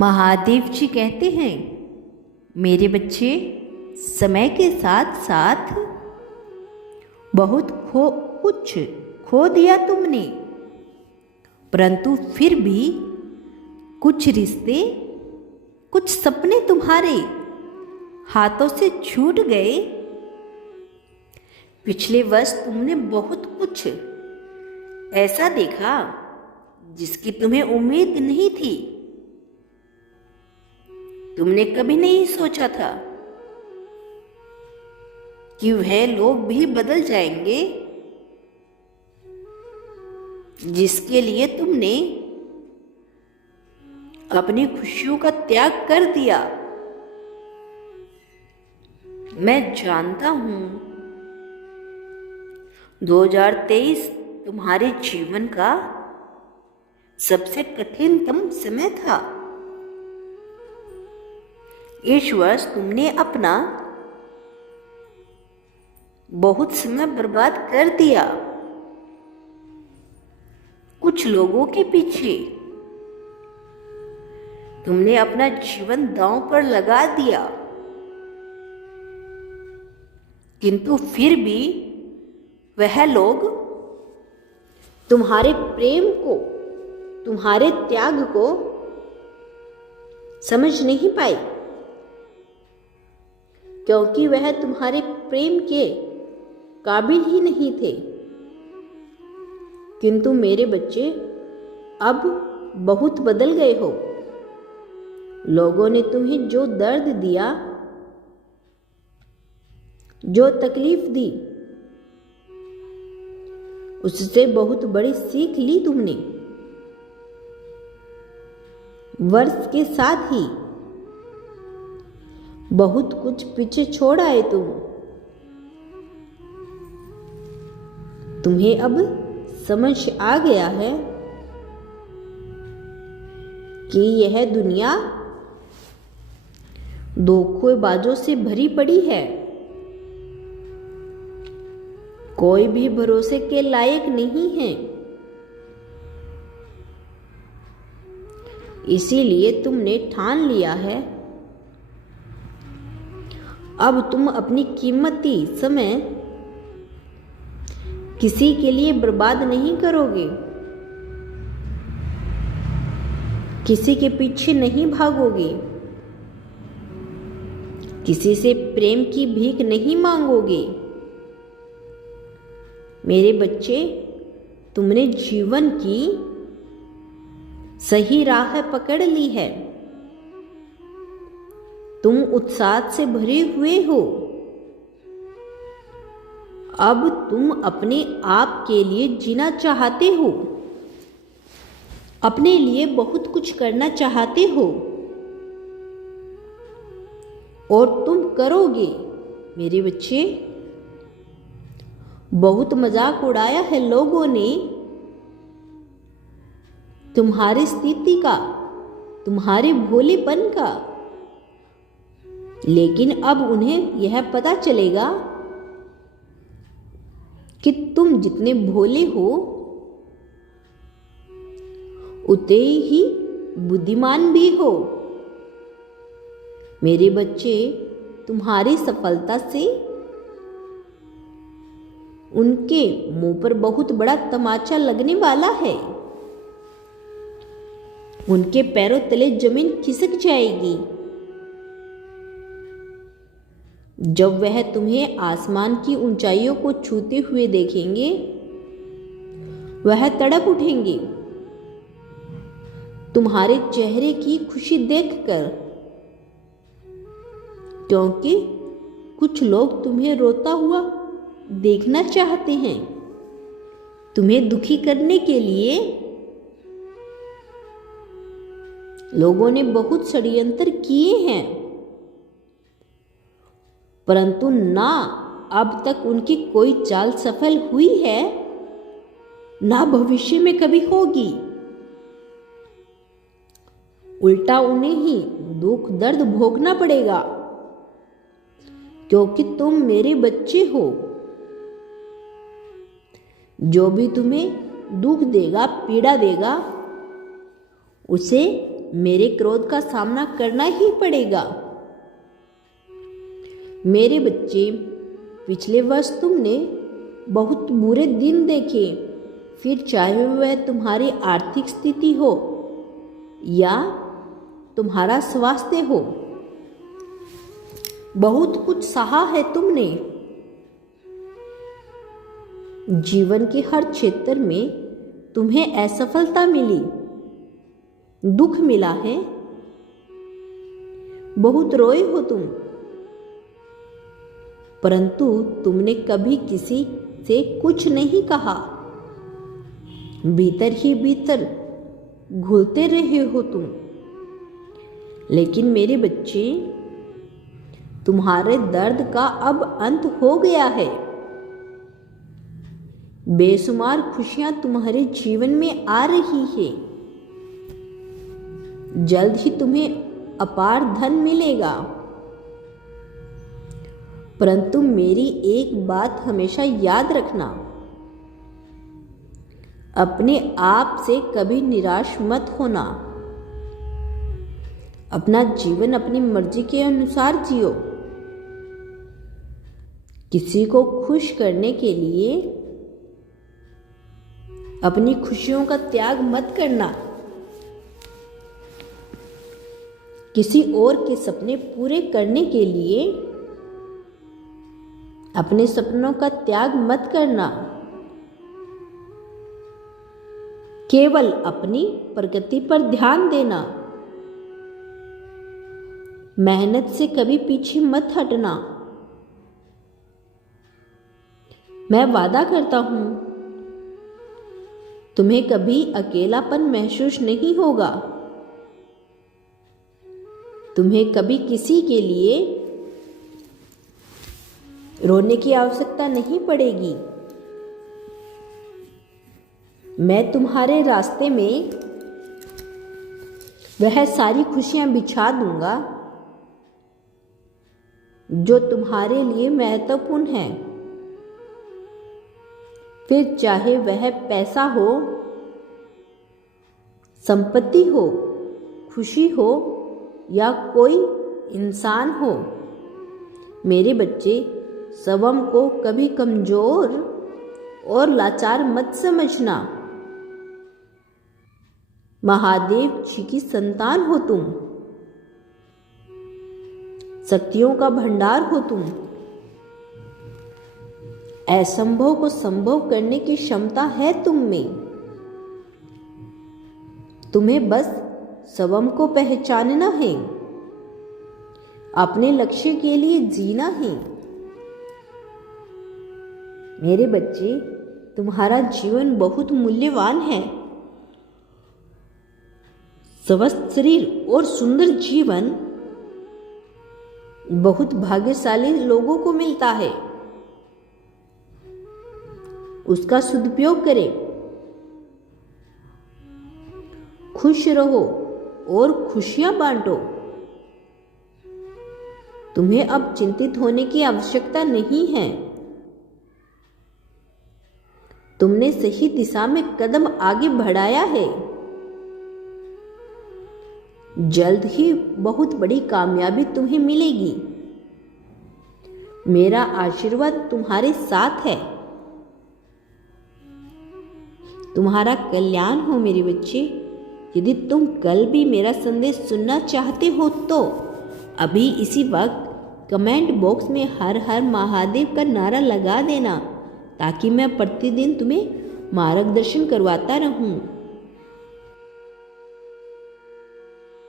महादेव जी कहते हैं, मेरे बच्चे, समय के साथ साथ बहुत कुछ खो दिया तुमने, परंतु फिर भी कुछ रिश्ते, कुछ सपने तुम्हारे हाथों से छूट गए। पिछले वर्ष तुमने बहुत कुछ ऐसा देखा जिसकी तुम्हें उम्मीद नहीं थी। तुमने कभी नहीं सोचा था कि वह लोग भी बदल जाएंगे जिसके लिए तुमने अपनी खुशियों का त्याग कर दिया। मैं जानता हूं 2023 तुम्हारे जीवन का सबसे कठिनतम समय था। इस वर्ष तुमने अपना बहुत समय बर्बाद कर दिया कुछ लोगों के पीछे। तुमने अपना जीवन दांव पर लगा दिया, किंतु फिर भी वह लोग तुम्हारे प्रेम को, तुम्हारे त्याग को समझ नहीं पाए, क्योंकि वह तुम्हारे प्रेम के काबिल ही नहीं थे। किंतु मेरे बच्चे, अब बहुत बदल गए हो। लोगों ने तुम्हें जो दर्द दिया, जो तकलीफ दी, उससे बहुत बड़ी सीख ली तुमने। वर्ष के साथ ही बहुत कुछ पीछे छोड़ आए तुम्हें अब समझ आ गया है कि यह दुनिया धोखेबाजों से भरी पड़ी है। कोई भी भरोसे के लायक नहीं है। इसीलिए तुमने ठान लिया है, अब तुम अपनी कीमती समय किसी के लिए बर्बाद नहीं करोगे, किसी के पीछे नहीं भागोगे, किसी से प्रेम की भीख नहीं मांगोगे। मेरे बच्चे, तुमने जीवन की सही राह पकड़ ली है। तुम उत्साह से भरे हुए हो। अब तुम अपने आप के लिए जीना चाहते हो, अपने लिए बहुत कुछ करना चाहते हो, और तुम करोगे। मेरे बच्चे, बहुत मजाक उड़ाया है लोगों ने तुम्हारी स्थिति का, तुम्हारे भोलेपन का, लेकिन अब उन्हें यह पता चलेगा कि तुम जितने भोले हो उतने ही बुद्धिमान भी हो। मेरे बच्चे, तुम्हारी सफलता से उनके मुंह पर बहुत बड़ा तमाचा लगने वाला है। उनके पैरों तले जमीन खिसक जाएगी जब वह तुम्हें आसमान की ऊंचाइयों को छूते हुए देखेंगे। वह तड़प उठेंगे तुम्हारे चेहरे की खुशी देखकर, क्योंकि कुछ लोग तुम्हें रोता हुआ देखना चाहते हैं। तुम्हें दुखी करने के लिए लोगों ने बहुत षड्यंत्र किए हैं, परंतु ना अब तक उनकी कोई चाल सफल हुई है, ना भविष्य में कभी होगी। उल्टा उन्हें ही दुख दर्द भोगना पड़ेगा, क्योंकि तुम मेरे बच्चे हो। जो भी तुम्हें दुख देगा, पीड़ा देगा, उसे मेरे क्रोध का सामना करना ही पड़ेगा। मेरे बच्चे, पिछले वर्ष तुमने बहुत बुरे दिन देखे, फिर चाहे वह तुम्हारी आर्थिक स्थिति हो या तुम्हारा स्वास्थ्य हो, बहुत कुछ सहा है तुमने। जीवन के हर क्षेत्र में तुम्हें असफलता मिली, दुख मिला है, बहुत रोए हो तुम, परंतु तुमने कभी किसी से कुछ नहीं कहा। भीतर ही भीतर घुलते रहे हो तुम। लेकिन मेरे बच्चे, तुम्हारे दर्द का अब अंत हो गया है। बेशुमार खुशियां तुम्हारे जीवन में आ रही है। जल्द ही तुम्हें अपार धन मिलेगा। परंतु मेरी एक बात हमेशा याद रखना, अपने आप से कभी निराश मत होना। अपना जीवन अपनी मर्जी के अनुसार जियो। किसी को खुश करने के लिए अपनी खुशियों का त्याग मत करना। किसी और के सपने पूरे करने के लिए अपने सपनों का त्याग मत करना। केवल अपनी प्रगति पर ध्यान देना। मेहनत से कभी पीछे मत हटना। मैं वादा करता हूं, तुम्हें कभी अकेलापन महसूस नहीं होगा। तुम्हें कभी किसी के लिए रोने की आवश्यकता नहीं पड़ेगी। मैं तुम्हारे रास्ते में वह सारी खुशियां बिछा दूंगा जो तुम्हारे लिए महत्वपूर्ण है। फिर चाहे वह पैसा हो, संपत्ति हो, खुशी हो या कोई इंसान हो। मेरे बच्चे, स्वयं को कभी कमजोर और लाचार मत समझना। महादेव जी की संतान हो तुम। शक्तियों का भंडार हो तुम। असंभव को संभव करने की क्षमता है तुम में। तुम्हें बस स्वयं को पहचानना है, अपने लक्ष्य के लिए जीना है। मेरे बच्चे, तुम्हारा जीवन बहुत मूल्यवान है। स्वस्थ शरीर और सुंदर जीवन बहुत भाग्यशाली लोगों को मिलता है। उसका सदुपयोग करें। खुश रहो और खुशियां बांटो। तुम्हें अब चिंतित होने की आवश्यकता नहीं है। तुमने सही दिशा में कदम आगे बढ़ाया है। जल्द ही बहुत बड़ी कामयाबी तुम्हें मिलेगी। मेरा आशीर्वाद तुम्हारे साथ है। तुम्हारा कल्याण हो मेरे बच्चे। यदि तुम कल भी मेरा संदेश सुनना चाहते हो तो अभी इसी वक्त कमेंट बॉक्स में हर हर महादेव का नारा लगा देना, ताकि मैं प्रतिदिन तुम्हें मार्गदर्शन करवाता रहूं।